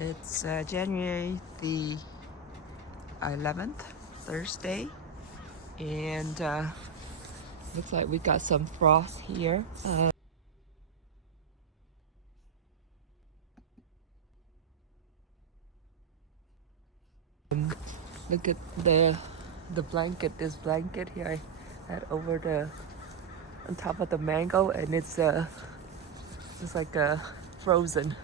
It's January the 11th, Thursday, and looks like we got some frost here. Look at the blanket. This blanket here, I had over the on top of the mango, and it's like frozen.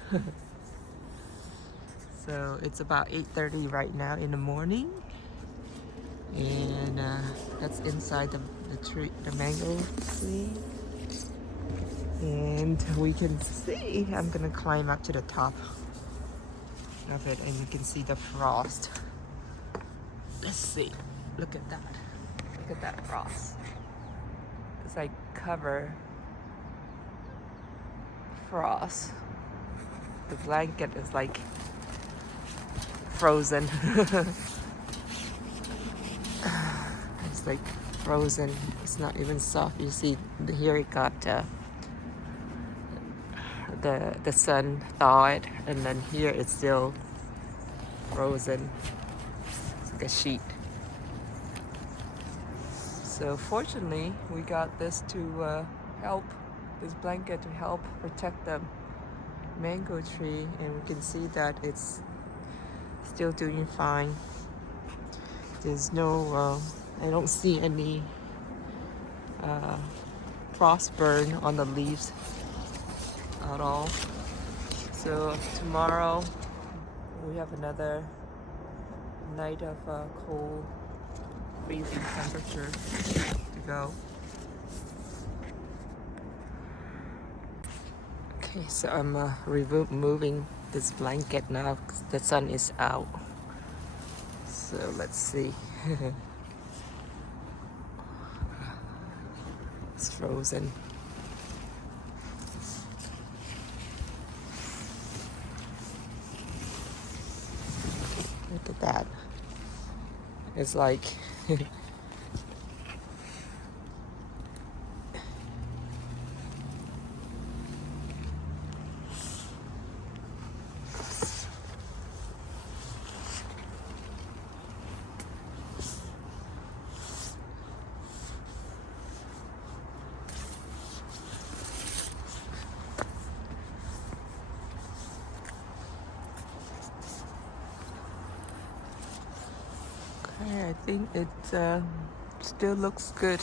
So it's about 8:30 right now in the morning, and that's inside the tree, the mango tree. And we can see, I'm gonna climb up to the top of it and you can see the frost. Let's see, look at that. Look at that frost. It's like cover frost. The blanket is like frozen. It's like frozen. It's not even soft. You see here it got the sun thawed, and then here it's still frozen. It's like a sheet. So fortunately, we got this to help, this blanket to help protect the mango tree, and we can see that it's still doing fine. There's no, I don't see any frost burn on the leaves at all. So tomorrow we have another night of cold, freezing temperature to go. Okay, so I'm removing this blanket now because the sun is out. So let's see. It's frozen. Look at that. It's like okay, I think it still looks good.